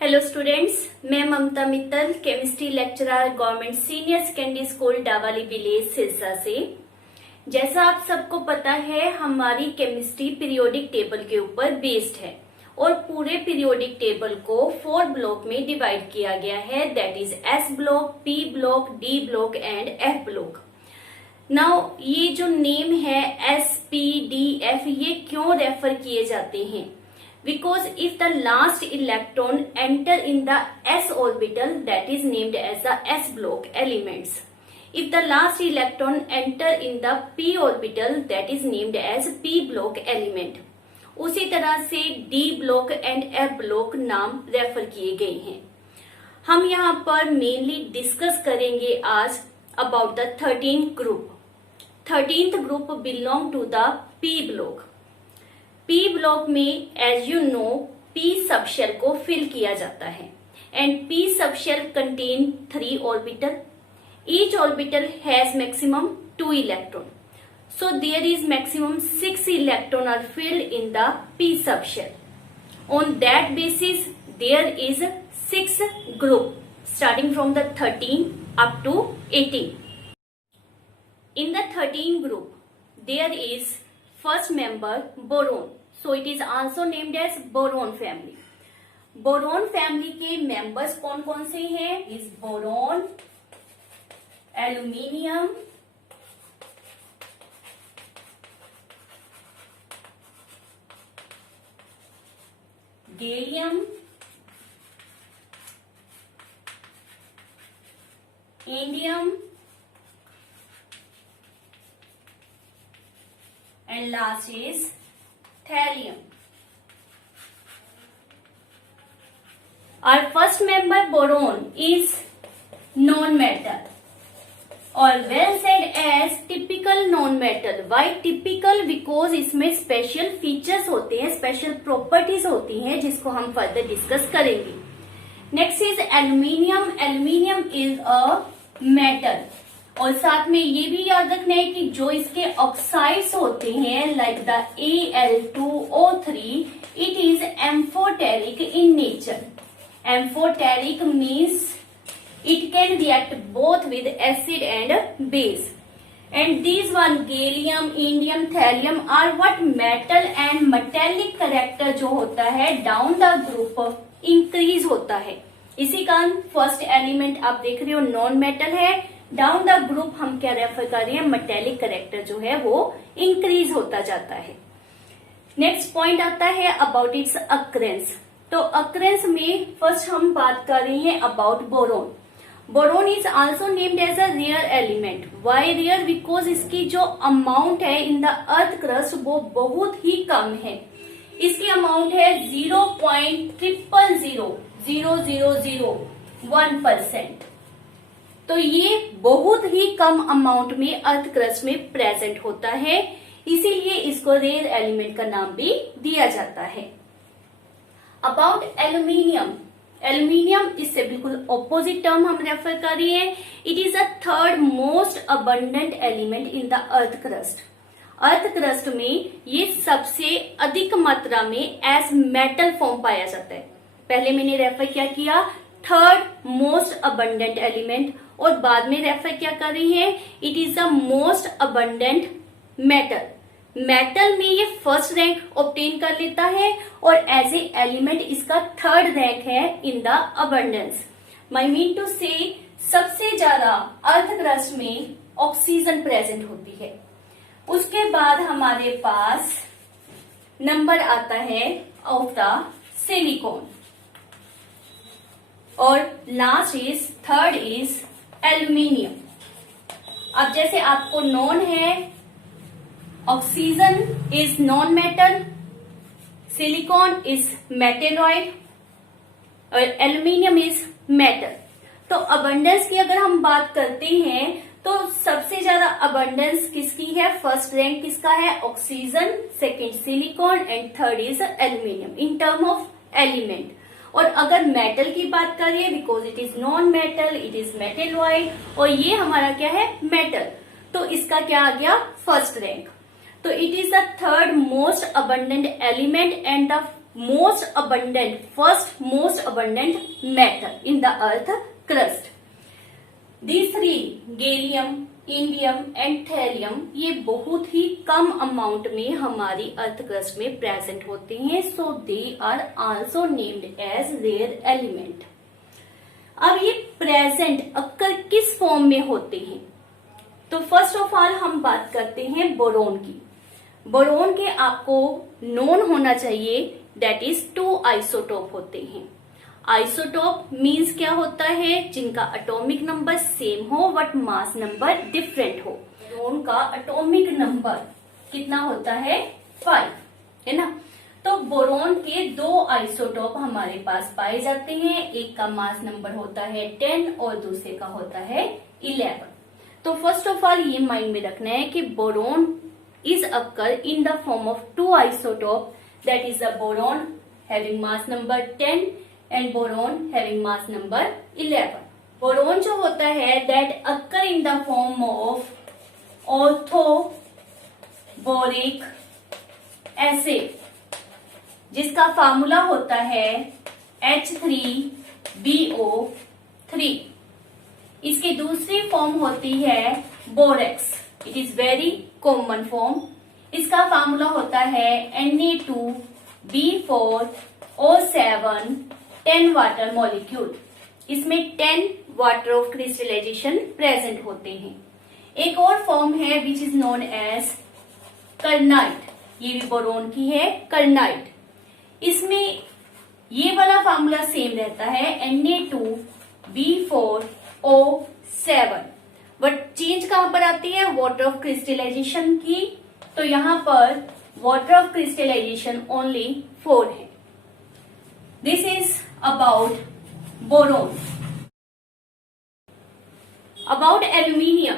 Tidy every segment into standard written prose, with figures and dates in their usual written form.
Hello students, मैं Mamta Mittal, chemistry lecturer, government senior secondary school Dawali village Sirsa से। जैसा आप सबको पता है, हमारी केमिस्ट्री पीरियोडिक टेबल के ऊपर बेस्ड है और पूरे पीरियोडिक टेबल को 4 ब्लॉक में डिवाइड किया गया है, that is S block, P block, D block and F block. Now ये जो नेम है एस, पी, डी, एफ, ये क्यों रेफर किए जाते हैं? Because if the last electron enter in the s orbital, that is named as the s block elements. If the last electron enter in the p orbital, that is named as p block element. उसी तरह से d block and f block नाम refer किए गए हैं। हम यहाँ पर मेनली डिस्कस करेंगे आज about the 13th group. 13th group belong to the p block. P block में as you know P subshell को फिल किया जाता है and P subshell contain 3 orbital. Each orbital has maximum 2 electron, so there is maximum 6 electron are filled in the P subshell. On that basis there is 6 group starting from the 13 up to 18. In the 13 group there is first member boron, so it is also named as boron family. Boron family के members कौन कौन से हैं? Is boron, aluminium, gallium, indium and last is thallium. Our first member boron is non-metal or well said as typical non-metal. Why typical? Because इसमें special features होते हैं, special properties होती हैं जिसको हम फर्दर डिस्कस करेंगे. Next is aluminium. Aluminium is a metal और साथ में ये भी याद रखना है कि जो इसके ऑक्साइड्स होते हैं like the Al2O3, it is amphoteric in nature. Amphoteric means it can react both with acid and base. And these one gallium, indium, thallium are what metal and metallic character जो होता है down the group increase होता है. इसी कारण first element आप देख रहे हो नॉन मेटल है, डाउन द ग्रुप हम क्या रेफर कर रहे हैं? मेटेलिक करेक्टर जो है वो इंक्रीज होता जाता है. नेक्स्ट पॉइंट आता है अबाउट इट्स अक्रेंस. तो अक्रेंस में फर्स्ट हम बात कर रहे हैं about boron. Boron is also named as a rare element. Why rare? Because इसकी जो अमाउंट है इन द अर्थ क्रस्ट वो बहुत ही कम है. इसकी अमाउंट है 0.000001%. तो ये बहुत ही कम अमाउंट में अर्थ क्रस्ट में प्रेजेंट होता है, इसीलिए इसको रेयर एलिमेंट का नाम भी दिया जाता है. About aluminium. एल्यूमिनियम इससे बिल्कुल ऑपोजिट टर्म हम रेफर कर रहे हैं. It is a third most abundant element in the earth crust. Earth crust में ये सबसे अधिक मात्रा में एज मेटल फॉर्म पाया जाता है. पहले मैंने रेफर क्या किया? थर्ड मोस्ट अबंडेंट एलिमेंट और बाद में रेफर क्या कर रही है? It is the most abundant metal. Metal में ये फर्स्ट रैंक ऑब्टेन कर लेता है और एज ए एलिमेंट इसका थर्ड रैंक है in the abundance. My mean to say सबसे ज्यादा अर्थ क्रस्ट में ऑक्सीजन प्रेजेंट होती है. उसके बाद हमारे पास नंबर आता है ऑफ द सिलिकॉन और last is third is aluminium. अब जैसे आपको नॉन है, oxygen is non metal, silicon is metalloid और एल्यूमिनियम इज मेटल. तो अबंडेंस की अगर हम बात करते हैं तो सबसे ज्यादा अबंडेंस किसकी है? फर्स्ट रैंक किसका है? Oxygen, second silicon and third is aluminium in term of element. और अगर मेटल की बात करें, because it is non metal, it is metalloid और ये हमारा क्या है? मेटल. तो इसका क्या आ गया? First rank. तो it is the third most abundant element and the first most abundant matter in the earth crust. These three, gallium, indium and thallium, ये बहुत ही कम अमाउंट में हमारी अर्थ क्रस्ट में प्रेजेंट होते हैं, so they are also named as rare element. अब ये present occur किस फॉर्म में होते हैं? तो फर्स्ट ऑफ ऑल हम बात करते हैं बोरोन की। बोरोन के आपको नोन होना चाहिए, दैट इज 2 आइसोटोप होते हैं। आइसोटोप मीन्स क्या होता है? जिनका एटॉमिक नंबर सेम हो बट मास नंबर डिफरेंट हो। बोरोन का एटॉमिक नंबर कितना होता है? 5, है ना। तो बोरोन के 2 आइसोटोप हमारे पास पाए जाते हैं, एक का मास नंबर होता है 10 और दूसरे का होता है 11। तो फर्स्ट ऑफ ऑल ये माइंड में रखना है कि boron is occur in the form of 2 isotope, that is the boron having mass number 10 and boron having mass number 11। Boron जो होता है that occur in the form of ortho boric acid, जिसका formula होता है H3BO3। इसकी दूसरी form होती है borax, it is very common form. इसका फार्मूला होता है Na2B4O7 10 वाटर मॉलिक्यूल। इसमें 10 वाटर ऑफ क्रिस्टलाइजेशन प्रेजेंट होते हैं। एक और फॉर्म है विच इज नोन एज कर्नाइट, ये भी बोरोन की है, कर्नाइट। इसमें ये वाला फार्मूला सेम रहता है Na2B4O7, बट चेंज कहां पर आती है? वाटर ऑफ क्रिस्टलाइजेशन की। तो यहां पर वाटर ऑफ क्रिस्टलाइजेशन ओनली 4 है। This is about boron. About aluminium.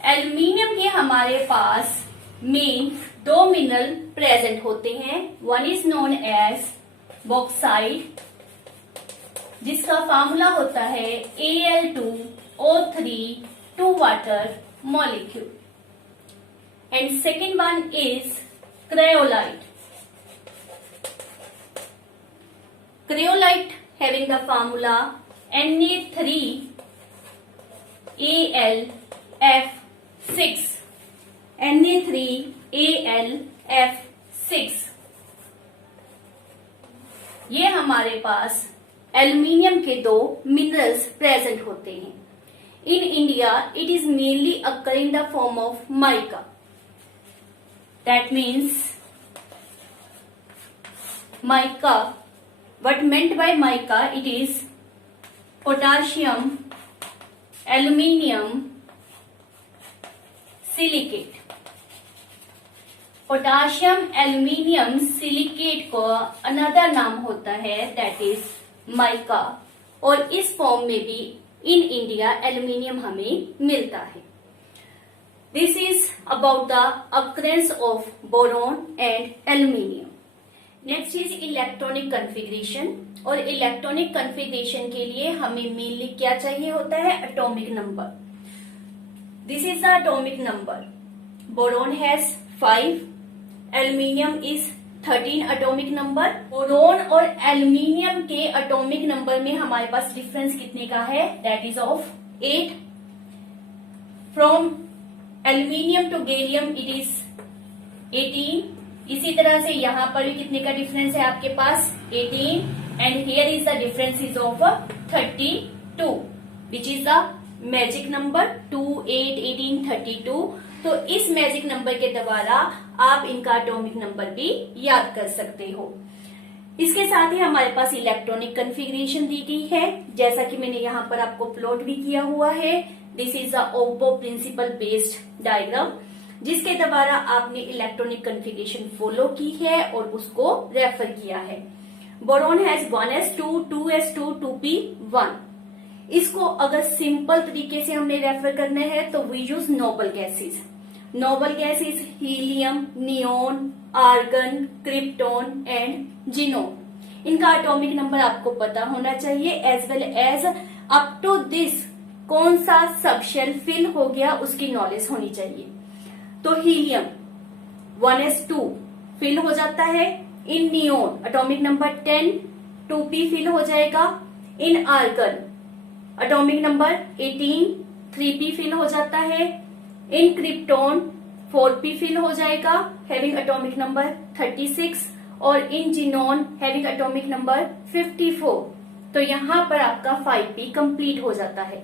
Aluminium के हमारे पास में 2 मिनरल प्रेजेंट होते हैं। One is known as bauxite, जिसका फार्मूला होता है Al2O3 2 water molecule, and second one is cryolite. Cryolite having the formula Na3Al(F)6, Na3Al(F)6। ये हमारे पास एल्यूमिनियम के 2 मिनरल्स प्रेजेंट होते हैं। In India it is mainly occur in the form of mica, that means mica. What meant by mica? It is potassium, aluminium, silicate. Potassium aluminium silicate को another नाम होता है that is mica, और इस form में भी in India aluminium हमें मिलता है। This is about the occurrence of boron and aluminium. Next is electronic configuration, और इलेक्ट्रॉनिक कन्फिग्रेशन के लिए हमें मेनली क्या चाहिए होता है? Atomic number. This is the atomic number. Boron has 5, aluminium is 13 atomic number. बोरोन और एल्यूमिनियम के एटॉमिक नंबर में हमारे पास डिफरेंस कितने का है? That is of 8। From aluminium to gallium it is 18। इसी तरह से यहाँ पर भी कितने का डिफरेंस है आपके पास? 18, and here is the difference is of 32, which is the magic number 2, 8, 18, 32। तो इस मैजिक नंबर के द्वारा आप इनका एटॉमिक नंबर भी याद कर सकते हो। इसके साथ ही हमारे पास इलेक्ट्रॉनिक कन्फिग्रेशन दी गई है, जैसा कि मैंने यहाँ पर आपको प्लॉट भी किया हुआ है। This is the Oppo principle based diagram, जिसके द्वारा आपने इलेक्ट्रॉनिक कन्फिग्रेशन फॉलो की है और उसको रेफर किया है। Boron has 1s2, 2s2, 2p1। इसको अगर सिंपल तरीके से हमने रेफर करना है तो we use noble gases. Noble gases helium, neon, argon, krypton and xenon. इनका एटॉमिक नंबर आपको पता होना चाहिए, as well as up to this कौन सा सबशेल फिल हो गया उसकी नॉलेज होनी चाहिए। तो हीलियम 1s2 फिल हो जाता है, in neon atomic number 10 2p fill हो जाएगा। In argon atomic number 18 3p fill हो जाता है। इन क्रिप्टोन 4p फिल हो जाएगा हैविंग एटॉमिक नंबर 36 और इन जिनोन हैविंग एटॉमिक नंबर 54। तो यहाँ पर आपका 5p कंप्लीट हो जाता है।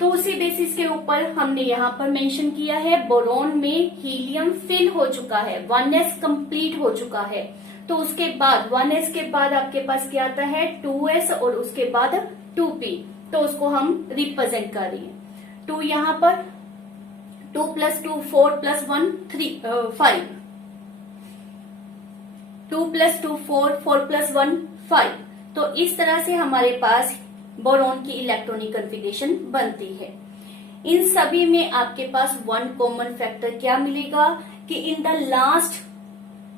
तो उसी बेसिस के ऊपर हमने यहाँ पर मेंशन किया है बोरोन में हीलियम फिल हो चुका है, 1s कंप्लीट हो चुका है। तो उसके बाद 1s के बाद आपके पास क्या आता है 2s और उसके बाद 2p। तो उसको हम रिप्रेजेंट कर रही है। 2 यहाँ पर 2 + 2 4 + 1 3 5 2 + 2 4 4 + 1 5। तो इस तरह से हमारे पास बोरोन की इलेक्ट्रॉनिक कॉन्फ़िगरेशन बनती है। इन सभी में आपके पास वन कॉमन फैक्टर क्या मिलेगा कि in the last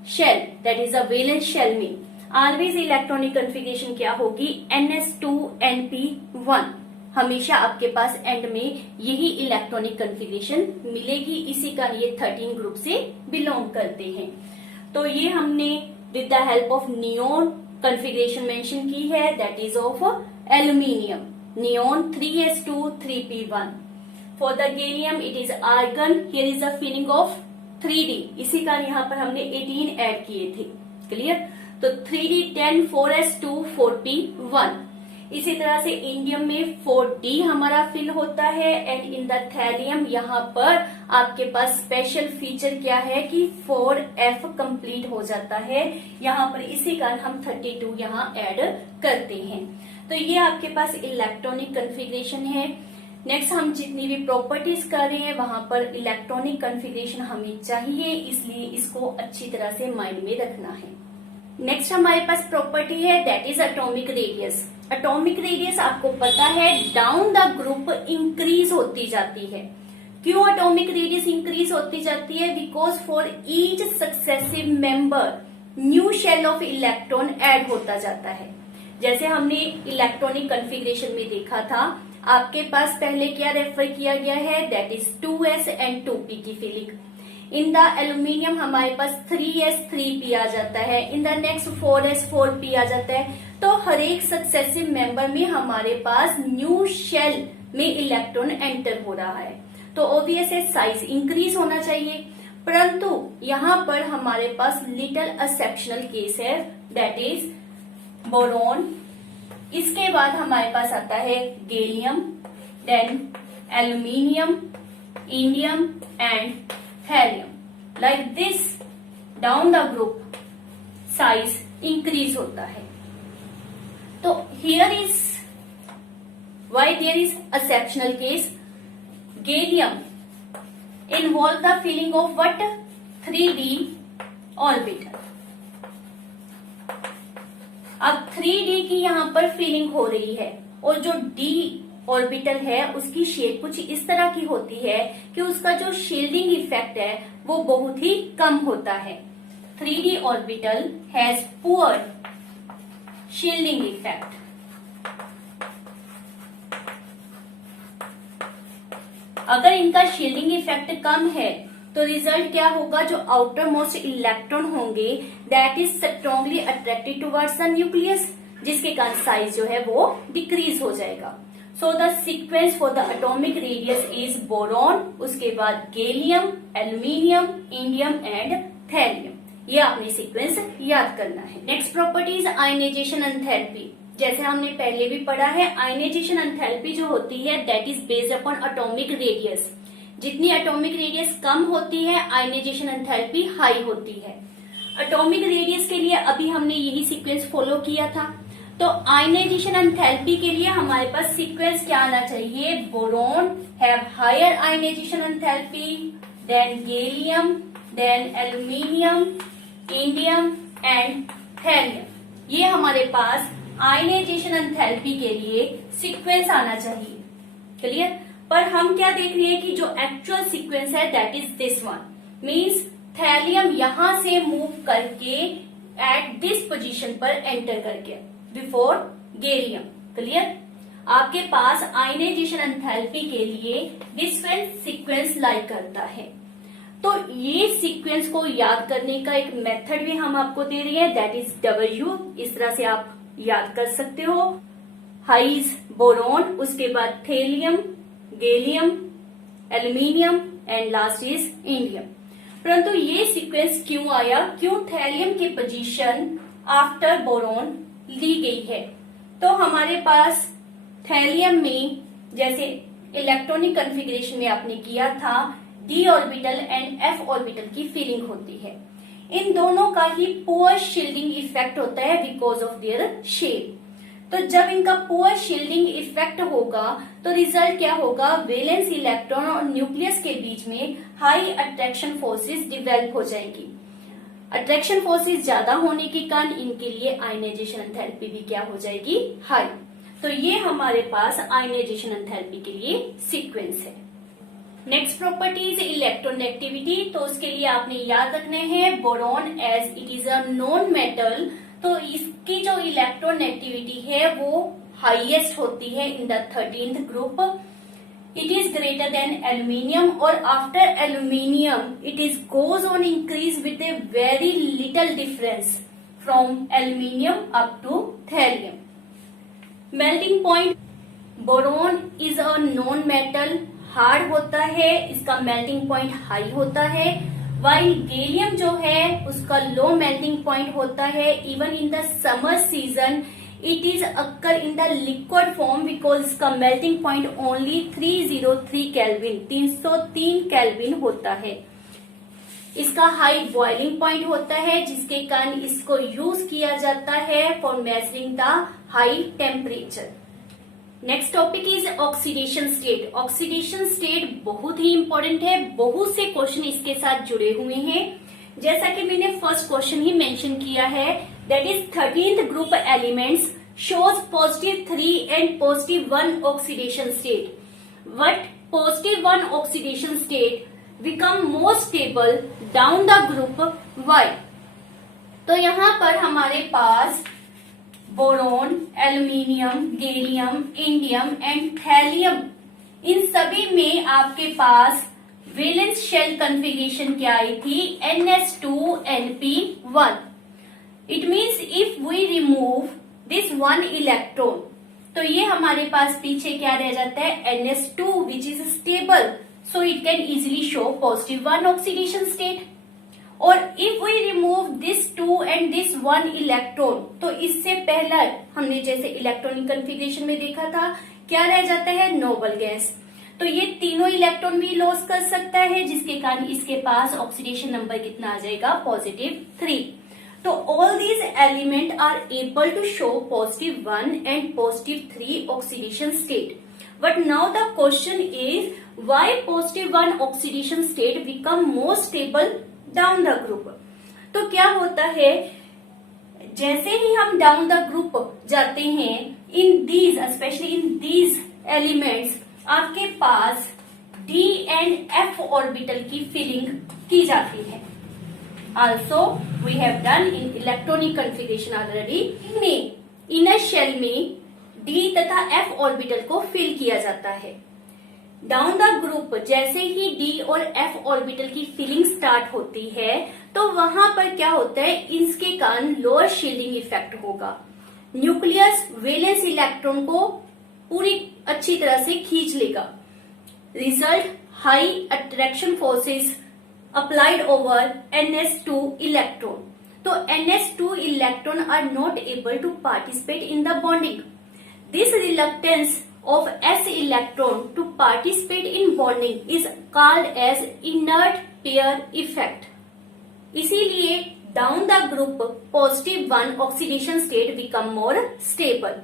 shell that is a valence shell में ऑलवेज इलेक्ट्रॉनिक कॉन्फ़िगरेशन क्या होगी ns2np1। हमेशा आपके पास एंड में यही इलेक्ट्रॉनिक कॉन्फ़िगरेशन मिलेगी। इसी का ये 13 ग्रुप से बिलोंग करते हैं। तो ये हमने with the help of neon configuration mention की है that is of aluminium neon 3s2 3p1। For the gallium it is argon, here is the filling of 3d। इसी का यहाँ पर हमने 18 ऐड किए थे। क्लियर। तो 3d 10 4s2 4p1। इसी तरह से इंडियम में 4d हमारा फिल होता है एंड इन द थैलियम यहाँ पर आपके पास स्पेशल फीचर क्या है कि 4f कंप्लीट हो जाता है। यहाँ पर इसी कारण हम 32 यहाँ ऐड करते हैं। तो ये आपके पास इलेक्ट्रॉनिक कॉन्फ़िगरेशन है। नेक्स्ट हम जितनी भी प्रॉपर्टीज कर रहे हैं वहां पर इलेक्ट्रॉनिक कॉन्फ़िगरेशन हमें चाहिए, इसलिए इसको अच्छी तरह से माइंड में रखना है। नेक्स्ट हमारे पास प्रॉपर्टी है that is atomic radius. Atomic radius आपको पता है डाउन द ग्रुप इंक्रीज होती जाती है। क्यों एटॉमिक रेडियस इंक्रीज होती जाती है? Because for each successive member new shell of electron add होता जाता है। जैसे हमने इलेक्ट्रॉनिक कॉन्फ़िगरेशन में देखा था, आपके पास पहले क्या रेफर किया गया है that is 2s and 2p की फिलिंग। इन द एल्यूमिनियम हमारे पास 3s 3p आ जाता है। In the next 4s 4p आ जाता है। तो हर एक सक्सेसिव मेंबर में हमारे पास न्यू शेल में इलेक्ट्रॉन एंटर हो रहा है। तो ऑब्वियस है साइज इंक्रीज होना चाहिए, परंतु यहाँ पर हमारे पास लिटिल एक्सेप्शनल केस है दैट इज बोरोन। इसके बाद हमारे पास आता है gallium, then aluminium, indium and helium. Like this down the group size increase होता है। तो here is why there is exceptional case. Gallium involve the filling of what 3d orbital. अब 3d की यहाँ पर फिलिंग हो रही है और जो d ऑर्बिटल है उसकी शेप कुछ इस तरह की होती है कि उसका जो शील्डिंग इफेक्ट है वो बहुत ही कम होता है। 3d orbital has poor shielding effect. अगर इनका शील्डिंग इफेक्ट कम है तो रिजल्ट क्या होगा, जो आउटर मोस्ट इलेक्ट्रॉन होंगे that is strongly attracted towards the nucleus, जिसके कारण साइज जो है वो डिक्रीज हो जाएगा। So the sequence for the atomic radius is boron, उसके बाद gallium, aluminium, indium and thallium. ये आपने सीक्वेंस याद करना है। Next property is ionization enthalpy. जैसे हमने पहले भी पढ़ा है, आयनाइजेशन एंथैल्पी जो होती है that is based upon atomic radius. जितनी एटॉमिक रेडियस कम होती है आयनाइजेशन एंथैल्पी हाई होती है। एटॉमिक रेडियस के लिए अभी हमने यही सीक्वेंस फॉलो किया था। तो आयनाइजेशन एंथैल्पी के लिए हमारे पास सीक्वेंस क्या आना चाहिए, boron have higher ionization enthalpy then gallium, then aluminium, indium and thallium. ये हमारे पास आयनाइजेशन एंथैल्पी के लिए सीक्वेंस आना चाहिए। क्लियर। पर हम क्या देख रहे हैं कि जो एक्चुअल सीक्वेंस है that is this one, means thallium यहां से मूव करके एट दिस पोजीशन पर एंटर करके बिफोर गैलियम। क्लियर। आपके पास आयनाइजेशन एंथैल्पी के लिए दिस सीक्वेंस लाइक करता है। तो ये सीक्वेंस को याद करने का एक मेथड भी हम आपको दे रहे हैं, दैट इज W। इस तरह से आप याद कर सकते हो। हाई इज बोरॉन, उसके बाद thallium, gallium, aluminium and last is indium. परंतु ये सीक्वेंस क्यों आया, क्यों थैलियम की पोजीशन आफ्टर बोरॉन ली गई है? तो हमारे पास थैलियम में जैसे इलेक्ट्रॉनिक कॉन्फ़िगरेशन में आपने किया था, d orbital and f orbital की फीलिंग होती है। इन दोनों का ही पुअर शील्डिंग इफेक्ट होता है बिकॉज ऑफ देयर शेप। तो जब इनका पुअर शील्डिंग इफेक्ट होगा तो रिजल्ट क्या होगा, वैलेंस इलेक्ट्रॉन और न्यूक्लियस के बीच में हाई अट्रैक्शन फोर्सेस डेवलप हो जाएंगी। अट्रैक्शन फोर्सेस ज्यादा होने के कारण इनके लिए आयनाइजेशन एंथैल्पी भी क्या हो जाएगी, हाई। तो ये हमारे पास आयनाइजेशन एंथैल्पी के लिए सीक्वेंस है। Next property is electronegativity. तो उसके लिए आपने याद रखना है boron as it is a non metal, तो इसकी जो इलेक्ट्रोनेगेटिविटी है वो हाईएस्ट होती है in the 13th group. It is greater than aluminium, और after aluminium it is goes on increase with a very little difference from aluminium up to thallium. Melting point, boron is a non metal, hard होता है, इसका melting point high होता है। While gallium जो है उसका low melting point होता है। Even in the summer season it is occur in the liquid form because इसका melting point only 303 kelvin, 303 kelvin होता है। इसका हाई बॉइलिंग पॉइंट होता है जिसके कारण इसको यूज किया जाता है for measuring the high temperature. Next topic is oxidation state. Oxidation state बहुत ही इंपॉर्टेंट है, बहुत से क्वेश्चन इसके साथ जुड़े हुए हैं। जैसा कि मैंने फर्स्ट क्वेश्चन ही मेंशन किया है, that is 13th group elements shows +3 and +1 oxidation state, but +1 oxidation state become more stable down the group Y। तो यहाँ पर हमारे पास boron, aluminium, gallium, indium and thallium, इन सभी में आपके पास वैलेंस शेल कॉन्फ़िगरेशन क्या आई थी, ns2np1। It means if we remove this one electron, तो ये हमारे पास पीछे क्या रह जाता है, ns2 which is stable, so it can easily show +1 oxidation state. और if we remove this 2 and this 1 electron, तो इससे पहला हमने जैसे इलेक्ट्रॉनिक कॉन्फ़िगरेशन में देखा था क्या रह जाता है, नोबल गैस। तो ये तीनों इलेक्ट्रॉन भी लॉस कर सकता है जिसके कारण इसके पास ऑक्सीडेशन नंबर कितना आ जाएगा, +3। तो all these element are able to show +1 and +3 oxidation state. But now the question is why +1 oxidation state become more stable down the group. तो क्या होता है, जैसे ही हम डाउन द ग्रुप जाते हैं, in these specially in these elements आपके पास D एंड F ऑर्बिटल की फिलिंग की जाती है। Also we have done in electronic configuration already. इनमें इनर शेल में D तथा F ऑर्बिटल को फिल किया जाता है। डाउन द ग्रुप जैसे ही D और F ऑर्बिटल की फिलिंग स्टार्ट होती है तो वहां पर क्या होता है, इसके कारण लोअर शील्डिंग इफेक्ट होगा। न्यूक्लियस वैलेंस इलेक्ट्रॉन को पूरी अच्छी तरह से खींच लेगा। Result, high attraction forces applied over ns2 electron. तो ns2 electron are not able to participate in the bonding. This reluctance of s electron to participate in bonding is called as inert pair effect। इसीलिए down the group +1 oxidation state become more stable।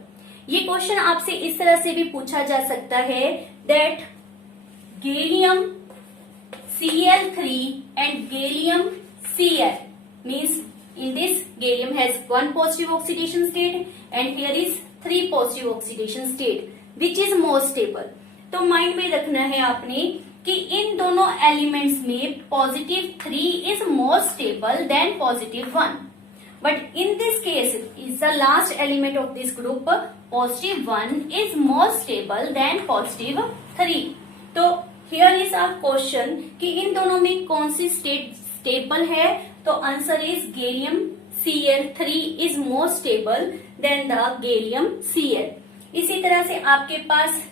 ये question आपसे इस तरह से भी पूछा जा सकता है that gallium Cl3 and gallium Cl means in this gallium has 1 positive oxidation state and here is 3 positive oxidation state which is more stable. तो माइंड में रखना है आपने कि इन दोनों एलिमेंट्स में +3 is more stable then +1, but in this case is the last element of this group +1 is more stable then +3। तो here is a question कि इन दोनों में कौन सी स्टेट स्टेबल है, तो answer is gallium Cl3 is more stable than the gallium Cl। इसी तरह से आपके पास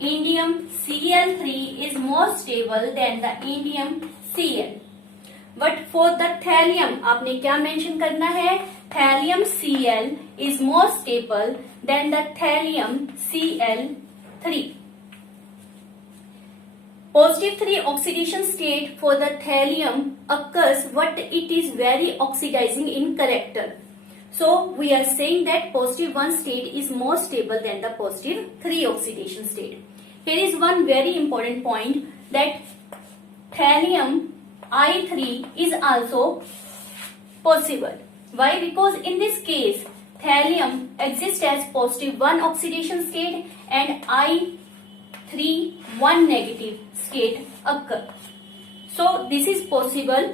indium Cl3 is more stable than the indium Cl। But for the thallium आपने क्या मेंशन करना है, thallium Cl is more stable than the thallium Cl3। Positive 3 oxidation state for the thallium occurs but it is very oxidizing in character. So we are saying that positive 1 state is more stable than the positive 3 oxidation state. Here is one very important point that thallium I3 is also possible. Why? Because in this case thallium exists as positive 1 oxidation state and I3 1 negative state occur. So this is possible.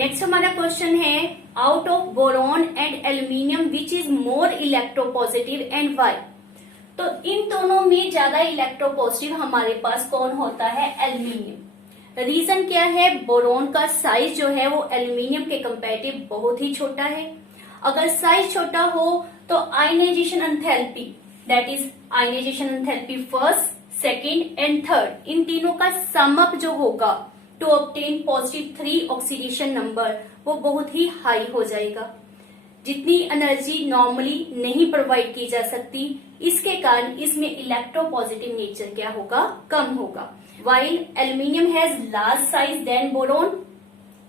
Next हमारा question है, out of boron and aluminium which is more electropositive and why? तो इन दोनों में ज्यादा electropositive हमारे पास कौन होता है, एल्यूमिनियम। रीजन क्या है, बोरोन का साइज जो है वो एल्यूमिनियम के कंपैरेटिव बहुत ही छोटा है। अगर साइज छोटा हो तो ionization enthalpy, that is ionization enthalpy first, second and third, इन तीनों का सम अप जो होगा to obtain positive 3 oxidation number वो बहुत ही हाई हो जाएगा। जितनी एनर्जी नॉर्मली नहीं प्रोवाइड की जा सकती, इसके कारण इसमें इलेक्ट्रोपॉजिटिव नेचर क्या होगा, कम होगा। While aluminium has large size then boron,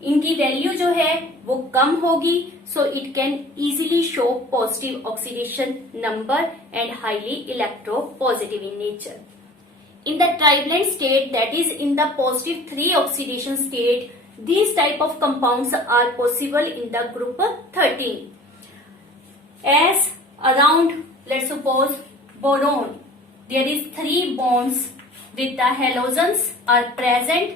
इनकी वैल्यू जो है वो कम होगी, so it can easily show positive oxidation number and highly electropositive in nature. In the trivalent state, that is in the positive 3 oxidation state, these type of compounds are possible in the group 13. As around, let's suppose boron, there is 3 bonds with the halogens are present.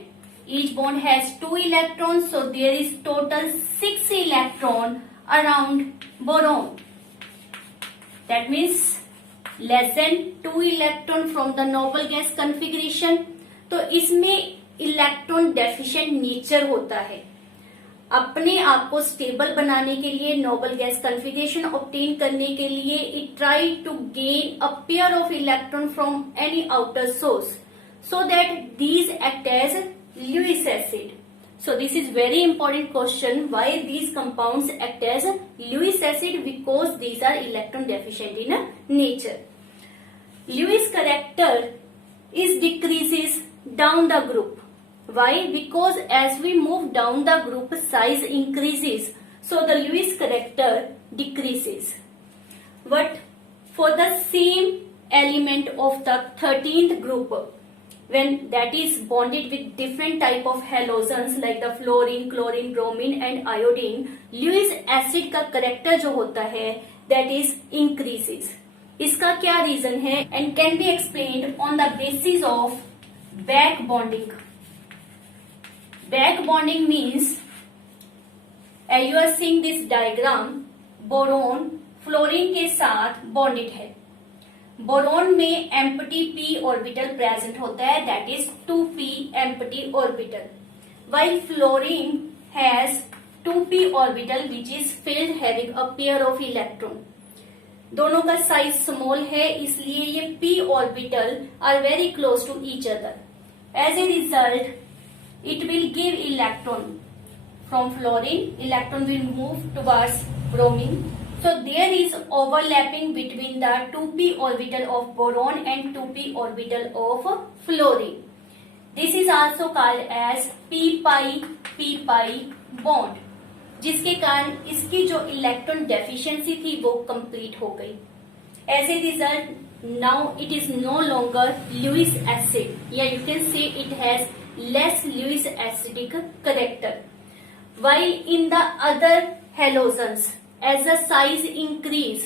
Each bond has 2 electrons, so there is total 6 electron around boron. That means less than 2 electron from the noble gas configuration. तो इसमें electron deficient nature होता है। अपने आप को stable बनाने के लिए, नोबल गैस कॉन्फ़िगरेशन ऑब्टेन करने के लिए, it try to gain a pair of electron from any outer source so that these act as Lewis acid. So this is very important question, why these compounds act as Lewis acid, because these are electron deficient in nature. Lewis character is decreases down the group. Why? Because as we move down the group, size increases, so the Lewis character decreases. But for the same element of the 13th group, when that is bonded with different type of halogens like the fluorine, chlorine, bromine and iodine, Lewis acid का character जो होता है that is increases. इसका क्या reason है and can be explained on the basis of back bonding. Back bonding means, as you are seeing this diagram, boron fluorine के साथ bonded है। बोरोन में एम्प्टी p ऑर्बिटल प्रेजेंट होता है, that is 2p empty orbital, while fluorine has 2p orbital which is filled having a pair of electron. दोनों का size small है, इसलिए ये p orbital are very close to each other. As a result it will give electron from fluorine, electron will move towards bromine. So there is overlapping between the 2p orbital of boron and 2p orbital of fluorine. This is also called as p-pi bond, जिसके कारण इसकी जो electron deficiency थी वो complete हो गई. As a result, now it is no longer Lewis acid. Yeah, you can say it has less Lewis acidic character. While in the other halogens, as the size increase,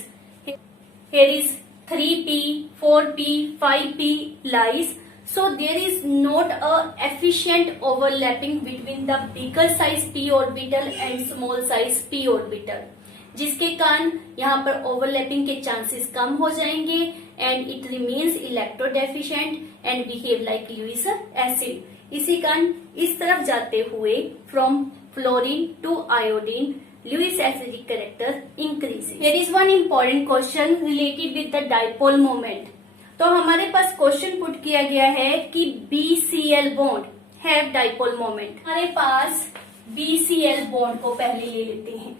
here is 3p, 4p, 5p lies, so there is not a efficient overlapping between the bigger size p orbital and small size p orbital. जिसके कारण यहाँ पर overlapping के chances कम हो जाएंगे and it remains electrodeficient and behave like Lewis acid. इसी कारण इस तरफ जाते हुए from fluorine to iodine Lewis acidic character increases. There is one important question related with the dipole moment. तो हमारे पास क्वेश्चन पुट किया गया है कि BCl bond have dipole moment. हमारे पास BCl बॉन्ड को पहले ले लेते हैं।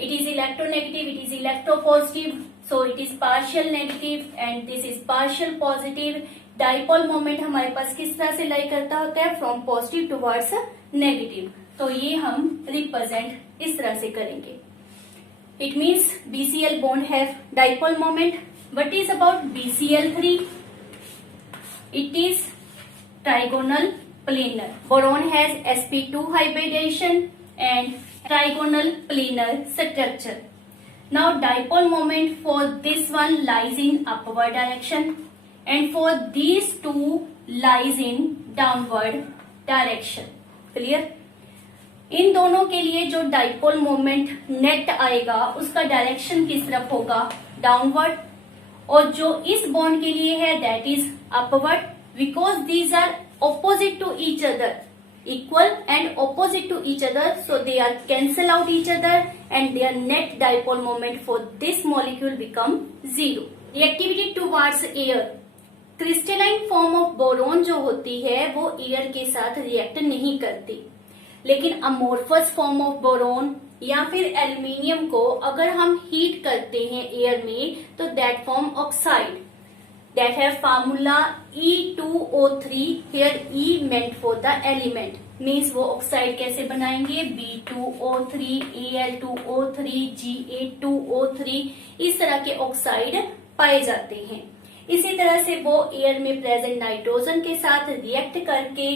It is electronegative, it is electropositive, so it is partial negative and this is partial positive. Dipole moment हमारे पास किस तरह से लाई करता होता है, फ्रॉम पॉजिटिव टुवर्ड्स नेगेटिव। तो ये हम रिप्रेजेंट इस तरह से करेंगे। It means BCl bond have dipole moment. What is about BCl3? It is trigonal planar. Boron has sp2 hybridization and trigonal planar structure. Now dipole moment for this one lies in upward direction and for these two lies in downward direction. Clear? इन दोनों के लिए जो dipole moment net आएगा उसका direction किस तरफ होगा, downward. और जो इस बॉन्ड के लिए है that is upward, because these are opposite to each other, equal and opposite to each other, so they are cancel out each other and their net dipole moment for this molecule become 0। Reactivity towards air. Crystalline form of boron जो होती है वो air के साथ react नहीं करती, लेकिन amorphous form of boron या फिर एल्यूमिनियम को अगर हम हीट करते हैं एयर में तो that form oxide that have formula E2O3। Here E meant for the element, means वो ऑक्साइड कैसे बनाएंगे, B2O3, Al2O3, Ga2O3, इस तरह के ऑक्साइड पाए जाते हैं। इसी तरह से वो एयर में प्रेजेंट नाइट्रोजन के साथ रिएक्ट करके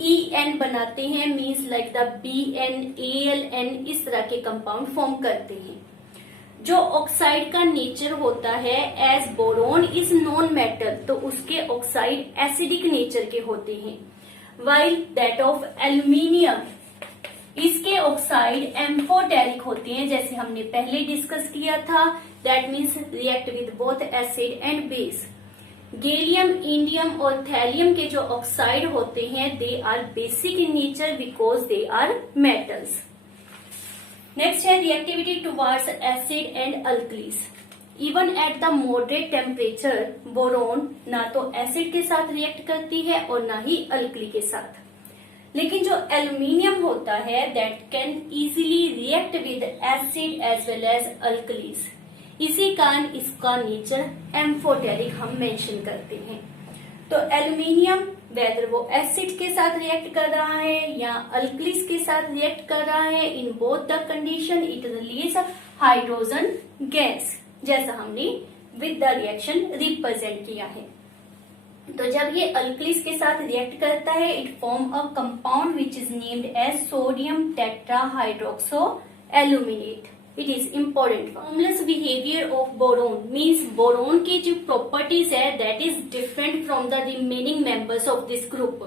En बनाते हैं, means like the Bn, Aln, इस तरह के कंपाउंड फॉर्म करते हैं। जो ऑक्साइड का नेचर होता है as boron is non metal, तो उसके ऑक्साइड एसिडिक नेचर के होते हैं, वाइल दैट ऑफ एल्यूमिनियम इसके ऑक्साइड एम्फोटेरिक होते हैं, जैसे हमने पहले डिस्कस किया था। That means react with both acid and base. Gallium, indium और थैलियम के जो ऑक्साइड होते हैं they are basic in nature because they are metals. Next है reactivity towards acid and alkalis. Even at the moderate temperature boron ना तो acid के साथ रिएक्ट करती है और ना ही अल्कली के साथ, लेकिन जो एल्यूमिनियम होता है that can easily react with acid as well as alkalis. इसी कारण इसका नेचर एम्फोटेरिक हम मेंशन करते हैं। तो एल्यूमिनियम वेदर वो एसिड के साथ रिएक्ट कर रहा है या अल्कलीज के साथ रिएक्ट कर रहा है, in both the condition it release hydrogen gas, जैसा हमने विद द रिएक्शन रिप्रेजेंट किया है। तो जब ये अल्कलीज के साथ रिएक्ट करता है it form a compound which is named as sodium tetrahydroxo aluminate. It is important. Formless behaviour of boron means boron की जो प्रॉपर्टीज है that is different from the remaining members of this group.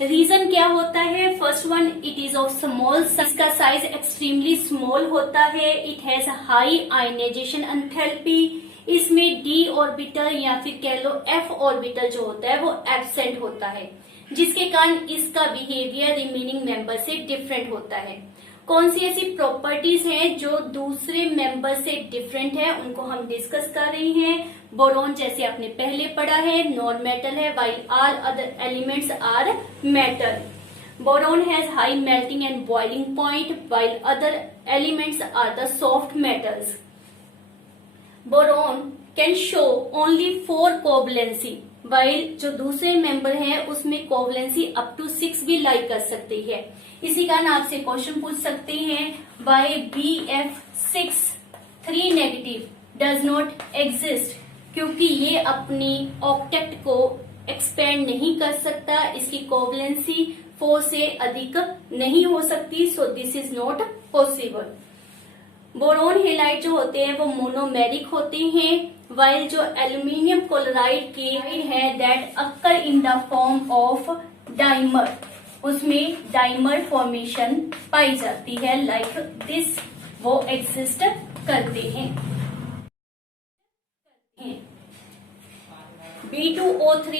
Reason क्या होता है, first one it is of small, इसका size extremely small होता है। It has high ionization enthalpy, इसमें d ऑर्बिटल या फिर कह लो f ऑर्बिटल जो होता है वो एब्सेंट होता है, जिसके कारण इसका बिहेवियर रिमेनिंग मेंबर से डिफरेंट होता है। कौन सी ऐसी प्रॉपर्टीज हैं जो दूसरे मेंबर से डिफरेंट है उनको हम डिस्कस कर रहे हैं। बोरोन जैसे आपने पहले पढ़ा है नॉन मेटल है, while all other elements are metal. Boron has high melting and boiling point while other elements are the soft metals. Boron can show only 4 covalency, while जो दूसरे मेंबर हैं उसमें कोवलेंसी अप टू 6 भी लाई कर सकती है। इसी कारण आपसे क्वेश्चन पूछ सकते हैं why BF6 3 negative does not exist, क्योंकि ये अपनी ऑक्टेट को एक्सपेंड नहीं कर सकता, इसकी कोवलेंसी 4 से अधिक नहीं हो सकती, so this is not possible. Boron halide जो होते हैं वो मोनोमेरिक होते हैं, वाइल जो एल्यूमिनियम क्लोराइड के है that occur in the form of dimer, उसमें डाइमर फॉर्मेशन पाई जाती है लाइक दिस, वो एग्जिस्ट करते हैं। B2O3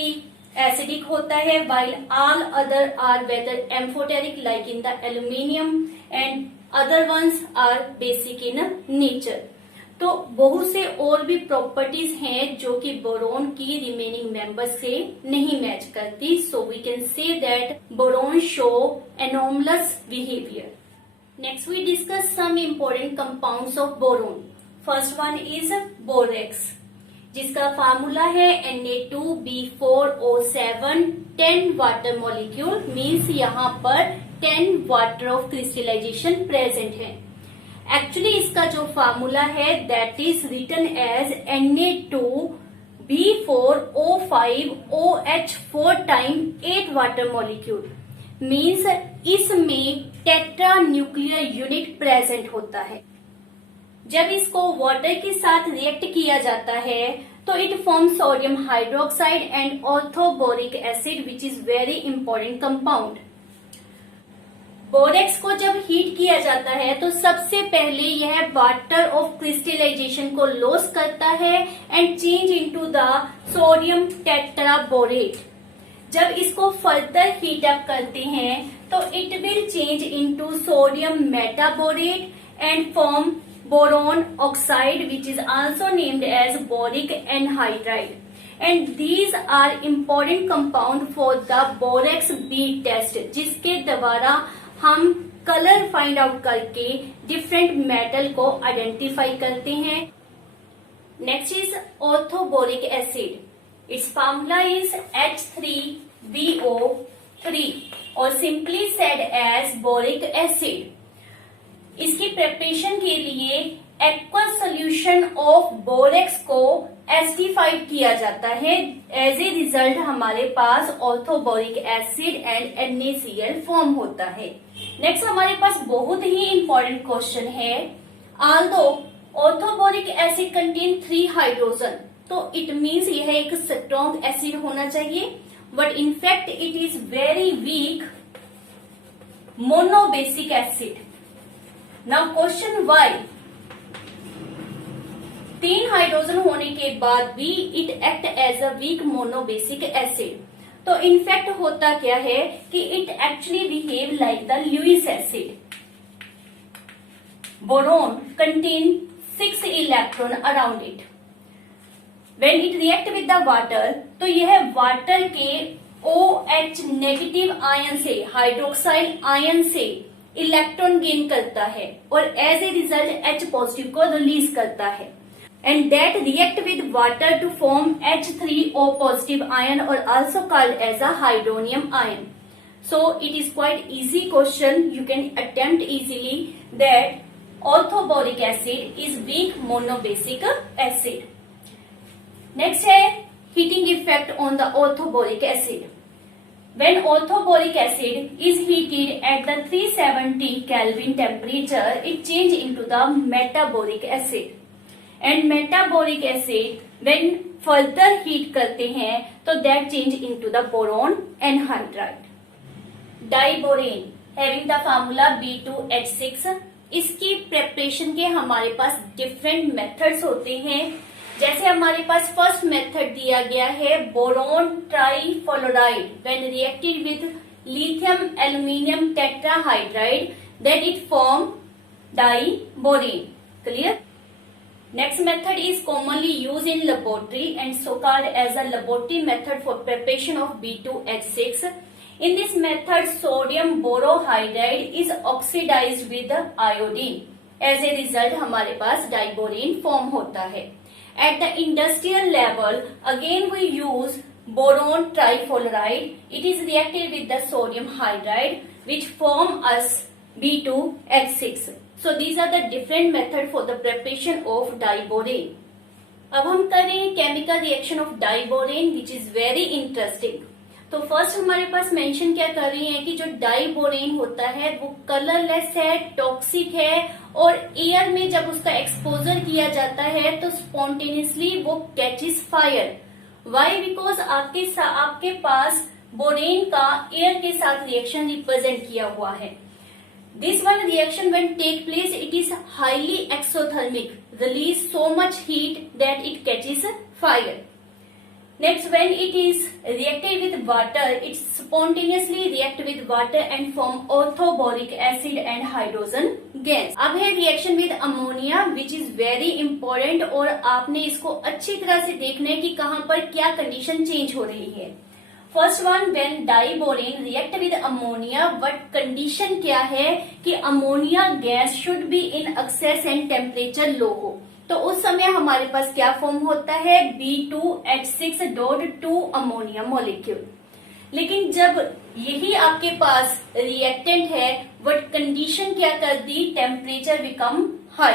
एसिडिक होता है, while all other are whether amphoteric like in the aluminium and other ones are basic in nature। तो बहुत से और भी प्रॉपर्टीज हैं जो कि बोरोन की रिमेनिंग मेंबर्स से नहीं मैच करती। So we can say that boron show anomalous behaviour. Next we discuss some important compounds of boron. First one is borax, जिसका फार्मूला है Na2B4O7 10 वाटर मॉलिक्यूल, मीन्स यहाँ पर 10 वाटर ऑफ क्रिस्टलाइजेशन प्रेजेंट है। Actually इसका जो formula है that is written as Na2B4O5OH4 time 8 water molecule, means इसमें tetra nuclear unit present होता है। जब इसको वाटर के साथ रिएक्ट किया जाता है तो it form sodium hydroxide and orthoboric acid which is very important compound. Borax को जब हीट किया जाता है तो सबसे पहले यह वाटर ऑफ क्रिस्टलाइजेशन को लॉस करता है and change into the sodium tetraborate. जब इसको फर्दर हीट अप करते हैं तो it will change into sodium metaborate and form boron oxide which is also named as boric anhydride, and these are important compound for the borax bead test, जिसके द्वारा हम colour find out करके different metal को identify करते हैं। Next is orthoboric acid, its formula is H3BO3 और simply said as boric acid. इसकी preparation के लिए एक्वस सोल्यूशन ऑफ बोरेक्स को एसिडिफाइड किया जाता है। एज ए रिजल्ट हमारे पास ऑर्थोबोरिक एसिड एंड NaCl फॉर्म होता है। नेक्स्ट हमारे पास बहुत ही इंपॉर्टेंट क्वेश्चन है, although orthoboric acid contain 3 hydrogen, तो इट मीन्स यह एक स्ट्रॉन्ग एसिड होना चाहिए, but in fact it is very weak monobasic acid. Now question why 3 hydrogen होने के बाद भी it act as a weak monobasic acid. तो इनफैक्ट होता क्या है कि it actually behave like the Lewis acid. Boron contain 6 electron around it. When it react with the water तो यह वाटर के OH नेगेटिव आयन से, हाइड्रोक्साइल आयन से इलेक्ट्रॉन गेन करता है और as a result H positive को release करता है, and that react with water to form H3O positive ion और also called as a hydronium ion. So it is quite easy question, you can attempt easily that orthoboric acid is weak monobasic acid. Next है heating effect on the orthoboric acid. When orthoboric acid is heated at the 370 Kelvin temperature, it change into the metaboric acid. And metaboric acid when further heat करते हैं तो that change into the boron anhydride. Diborane having the formula B2H6, इसकी preparation के हमारे पास different methods होते हैं। जैसे हमारे पास फर्स्ट मेथड दिया गया है boron trifluoride when reacted with lithium aluminium tetrahydride that it form diborane. Clear? Next method is commonly use in laboratory and so called as a laboratory method for preparation of B2H6। In this method sodium borohydride is oxidized with iodine, as a result हमारे पास diborane form होता है। At the industrial level, again we use boron trifluoride. It is reacted with the sodium hydride, which form us B2H6. So these are the different method for the preparation of diborane. अब हम करें chemical reaction of diborane, which is very interesting. तो first हमारे पास mention क्या कर रही है कि जो डाइबोरेन होता है वो कलरलेस है, टॉक्सिक है और एयर में जब उसका एक्सपोजर किया जाता है तो स्पॉन्टेनियसली वो कैचेस फायर। वाई? बिकॉज आपके पास बोरेन का एयर के साथ रिएक्शन रिप्रेजेंट किया हुआ है। This one reaction when take place, it is highly exothermic, release so much heat that it catches fire. Next, when it is reacted with water, it spontaneously react with water and form orthoboric acid and hydrogen gas. अब है reaction with ammonia, which is very important, और आपने इसको अच्छी तरह से देखना है कि कहाँ पर क्या कंडीशन चेंज हो रही है। First one, when diborane react with ammonia, but condition क्या है कि ammonia gas should be in excess and temperature low हो। तो उस समय हमारे पास क्या फॉर्म होता है, B2H6.2 अमोनिया मॉलिक्यूल। लेकिन जब यही आपके पास रिएक्टेंट है, बट कंडीशन क्या कर दी, temperature become high,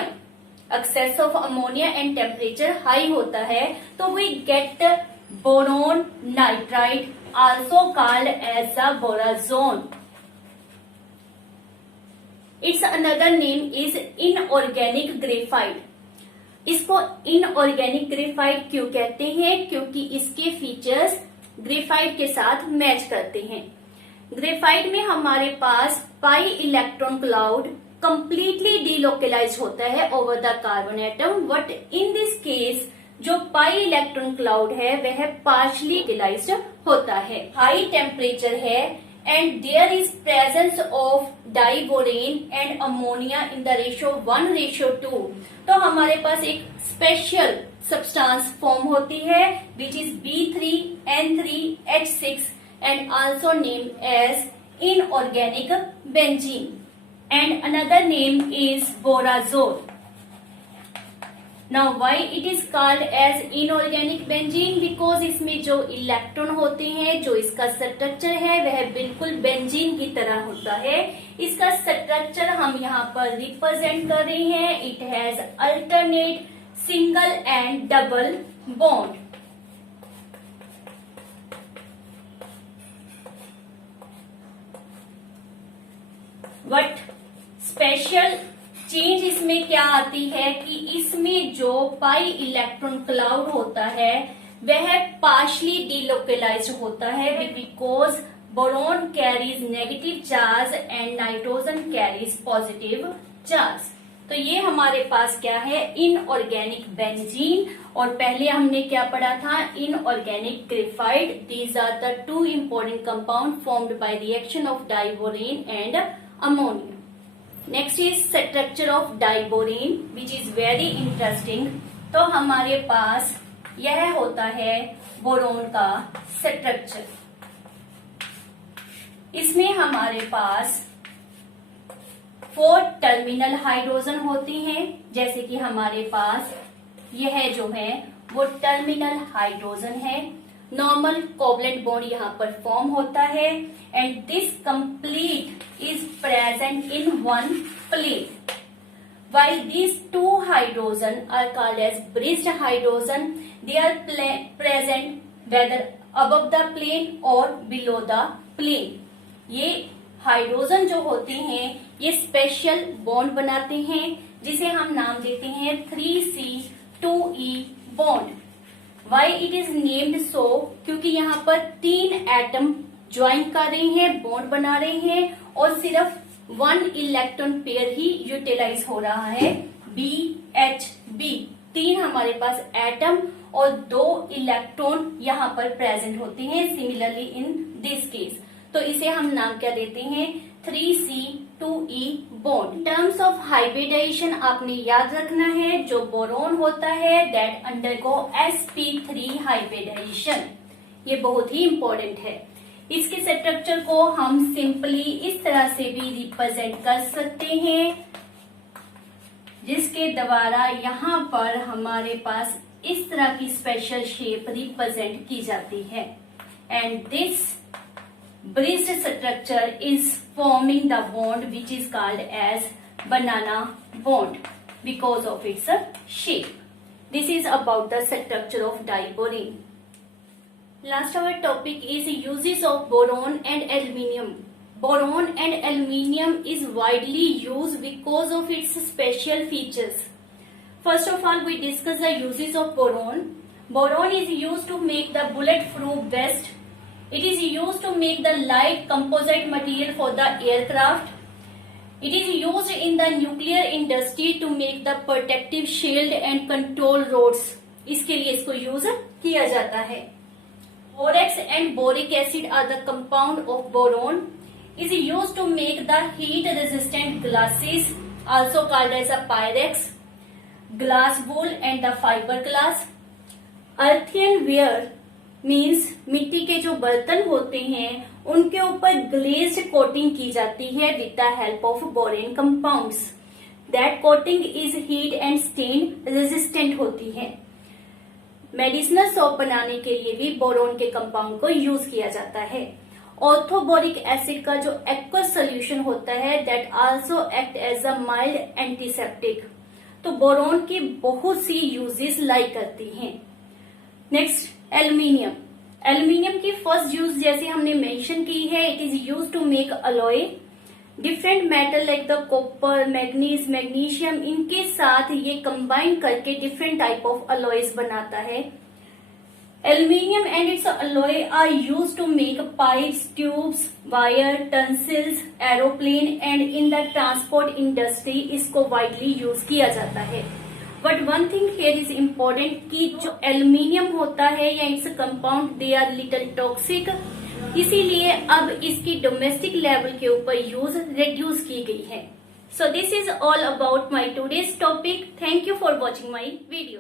excess of ammonia and temperature high होता है, तो we get boron nitride, also called as the borazon. Its another name is inorganic graphite. इसको इनऑर्गेनिक ग्रेफाइट क्यों कहते हैं, क्योंकि इसके फीचर्स ग्रेफाइट के साथ मैच करते हैं। ग्रेफाइट में हमारे पास pi electron cloud completely delocalize होता है over the carbon atom, but in this case जो पाई इलेक्ट्रॉन क्लाउड है वह पार्शली डिलाइज्ड होता है। हाई टेम्परेचर है and there is presence of diborane and ammonia in the ratio 1:2, तो हमारे पास एक स्पेशल सब्सटेंस फॉर्म होती है which is B3N3H6 and also named as inorganic benzene, and another name is borazole. Now why it is called as inorganic benzene? Because इसमें जो electron होते हैं, जो इसका स्ट्रक्चर है वह बिल्कुल बेंजीन की तरह होता है। इसका स्ट्रक्चर हम यहाँ पर रिप्रेजेंट कर रहे हैं। It has alternate single and double bond. But special change इसमें क्या आती है कि इसमें जो पाई इलेक्ट्रॉन क्लाउड होता है वह पार्शली डीलोकलाइज्ड होता है, because boron carries negative charge and nitrogen carries positive charge. तो ये हमारे पास क्या है, इनऑर्गेनिक बेंजीन, और पहले हमने क्या पढ़ा था, inorganic graphite. These are the two important compound formed by reaction of diborane and ammonia. Next is structure of diborane which is very interesting. तो हमारे पास यह होता है बोरोन का स्ट्रक्चर। इसमें हमारे पास 4 टर्मिनल हाइड्रोजन होते हैं, जैसे कि हमारे पास यह जो है वो टर्मिनल हाइड्रोजन है। नॉर्मल कोवलेंट बॉन्ड यहाँ पर फॉर्म होता है and this complete is present in one plate, while these 2 hydrogen are called as bridged hydrogen. They are present whether above the plane or below the plane. ये hydrogen जो होते हैं ये special bond बनाते हैं, जिसे हम नाम देते हैं 3C2E bond. Why it is named so? क्योंकि यहाँ पर 3 एटम ज्वाइन कर रहे हैं, बॉन्ड बना रहे हैं, और सिर्फ 1 इलेक्ट्रॉन पेयर ही यूटिलाइज हो रहा है, BHB। 3 हमारे पास एटम और 2 इलेक्ट्रॉन यहाँ पर प्रेजेंट होते हैं सिमिलरली इन दिस केस। तो इसे हम नाम क्या देते हैं, 3C2E bond. Terms of hybridisation आपने याद रखना है, जो बोरोन होता है दैट अंडरगो sp3 हाइब्रिडाइजेशन। ये बहुत ही इंपॉर्टेंट है। इसके स्ट्रक्चर को हम सिंपली इस तरह से भी रिप्रेजेंट कर सकते हैं, जिसके द्वारा यहाँ पर हमारे पास इस तरह की स्पेशल शेप रिप्रेजेंट की जाती है। And this bridged structure is forming the bond which is called as banana bond because of its shape. This is about the structure of diborane. Last our topic is uses of boron and aluminium. Boron and aluminium is widely used because of its special features. First of all, we discuss the uses of boron. Boron is used to make the bulletproof vest. It is used to make the light composite material for the aircraft. It is used in the nuclear industry to make the protective shield and control rods. इसके लिए इसको use किया जाता है. Borax and boric acid are the compound of boron. Is used to make the heat resistant glasses, also called as a Pyrex, glass wool and the fiberglass. Earthenware means मिट्टी के जो बर्तन होते हैं उनके ऊपर ग्लेज्ड कोटिंग की जाती है with the help of borane compounds. That coating is heat and stain resistant होती है. मेडिसिनल सोप बनाने के लिए भी बोरोन के कंपाउंड को यूज किया जाता है. ऑर्थोबोरिक एसिड का जो एक्वस सोल्यूशन होता है that also act as a mild antiseptic. तो बोरोन की बहुत सी यूजेस लाई करती हैं. Next aluminium. एल्यूमिनियम की फर्स्ट यूज जैसे हमने मेंशन की है, it is use to make alloy. Different metal like the copper, manganese, magnesium, इनके साथ ये कंबाइन करके डिफरेंट टाइप ऑफ अलॉयज बनाता है. Aluminium and its alloy are use to make pipes, tubes, wire, utensils, aeroplane and in the transport industry इसको widely use किया जाता है. But one thing here is important कि जो aluminium होता है या its compound they are little toxic, इसीलिए अब इसकी डोमेस्टिक लेवल के ऊपर यूज रिड्यूस की गई है. So this is all about my today's topic. Thank you for watching my video.